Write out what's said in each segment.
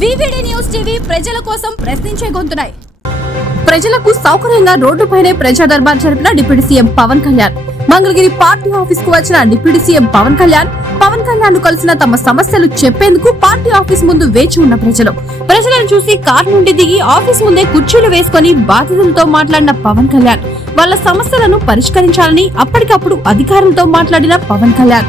VVD news TV ప్రజల కోసం ప్రశ్నించే గొంతున్నాయి. ప్రజలకు సౌకర్యంగా రోడ్డుపైనే ప్రజా దర్బార్ జరిపిన deputy CM Pawan Kalyan. Mangalagiri party ఆఫీస్కు వచ్చిన డిప్యూటీ సీఎం పవన్ కళ్యాణ్ పవన్ కళ్యాణ్ను కలిసిన తమ సమస్యలు చెప్పేందుకు పార్టీ ఆఫీస్ ముందు వేచి ఉన్న ప్రజలు. ప్రజలను చూసి కార్ నుండి దిగి ఆఫీస్ ముందే కుర్చీలు వేసుకొని బాధితులతో మాట్లాడిన పవన్ కళ్యాణ్ వాళ్ళ సమస్యలను పరిష్కరించాలని అప్పటికప్పుడు అధికారులతో మాట్లాడిన పవన్ కళ్యాణ్.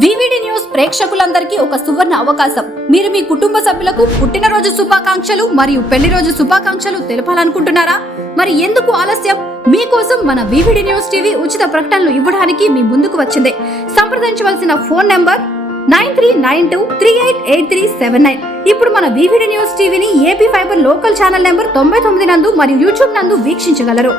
వివిడి న్యూస్ ప్రేక్షకులందరికీ ఒక సువర్ణ అవకాశం. మీరు మీ కుటుంబ సభ్యులకు పుట్టినరోజు శుభాకాంక్షలు మరియు పెళ్ళి రోజు శుభాకాంక్షలు తెలపాలనుకుంటున్నారా? మరి ఎందుకు ఆలస్యం? మీకోసం మన వివిడి న్యూస్ టీవీ ఉచిత ప్రకటనలు ఇవ్వడానికి మీ ముందుకు వచ్చింది. సంప్రదించవలసిన phone number nine three nine two three eight eight three seven nine. ఇప్పుడు మన వివిడి న్యూస్ టీవీని AP fibre local channel number తొంభై తొమ్మిది నందు మరియు యూట్యూబ్ నందు వీక్షించగలరు.